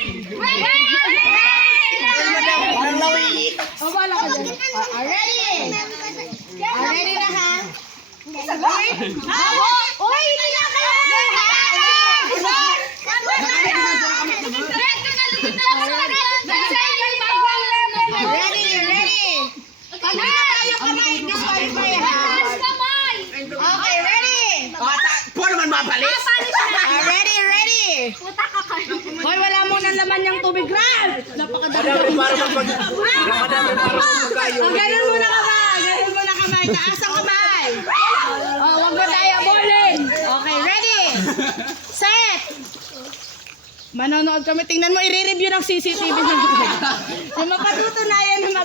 Ready na ha? Uy, hindi na kayo! Ready! Pag hindi na tayo kamay, disqualify ha? Okay, ready! Po naman mapalis! Ready! Hoy, wala mo nang laman yung tubig, Ram! Napakadami. Ganun muna kamay. Taas ang kamay. Wag mo tayo bowling. Okay, ready? Set! Manonood kami. Tingnan mo, i-review ng CCTV natin. Yung mapatutunayan na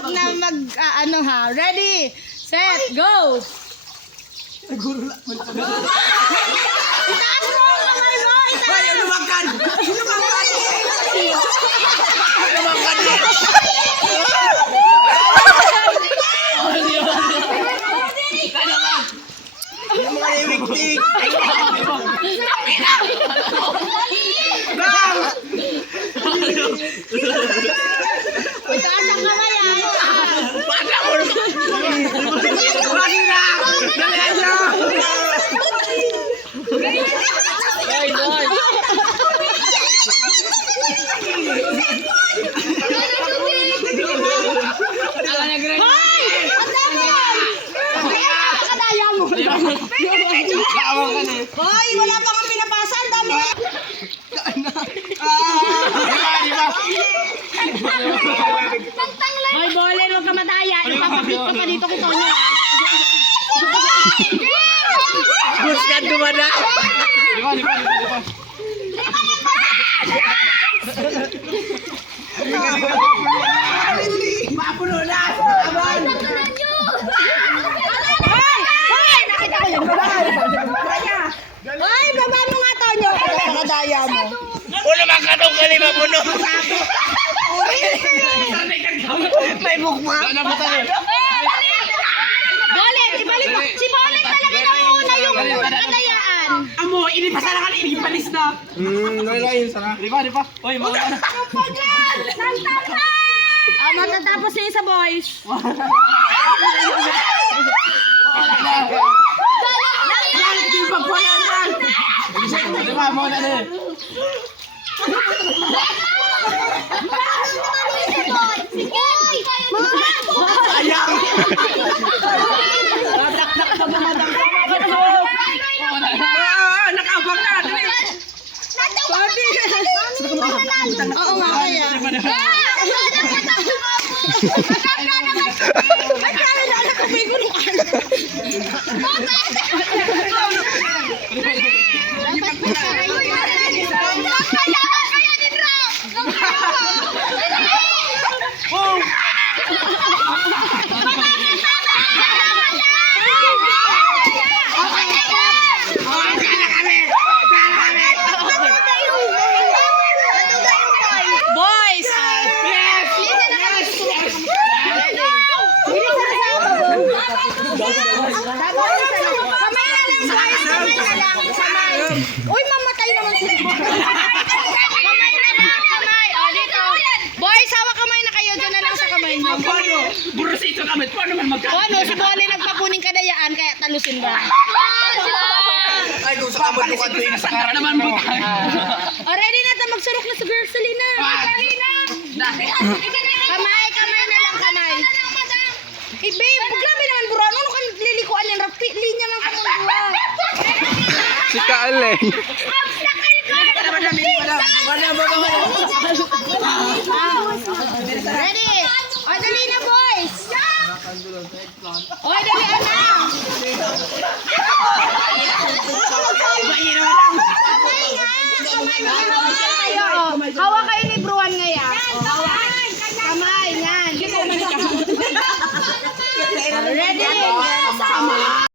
Ready? Set! Go! Itaas mo ang kamay mo! Hoy, lumakan! Itaas ang kamay Hoy, wala pa kang pinapasa. Ang dami. Hoy, Bolen, huwag ka madaya. Ipapakit ka pa dito kung Tonyo. Buskan dumada! Mapuno na! Hoy, nakita ko yun. Hoy, baba mo nga, Tonyo. Nakadaya mo. Puno makatong kalima puno! May bukma! Bolen, ibalik mo. Si Bolen talaga nauna yung kadayaan. Amo, inipasan na ka, inipalis na! Di ba? Hoy, mga ano? Matatapos na yun sa boys. Di ba, mga ano? Ayaw! Nakaabang na! Oo nga kaya. Boys! Uy, mamatay naman sila. Kamay na lang, kamay. O, dito. Boys, hawak kamay na kayo. Diyan na lang sa kamay niyo. Paano? Burusito kami, paano man magkakaroon? O, ano, si Bolen nagpapuning kadayaan, kaya talusin ba? Ay, kung sa kamot ko kanto yung sakara naman mo. O, ready na tayo magsurok na sa girls. Salina. Kamay na lang, kamay. Eh, babe, grabe naman, bro. Ano ka lilikuan yan? Linya man ka mong Si Kaaleng. Ready? O, dali na, boys. O, dali na. Hawa kayo ni Bruan ngayon. Kamay, yan. Ready?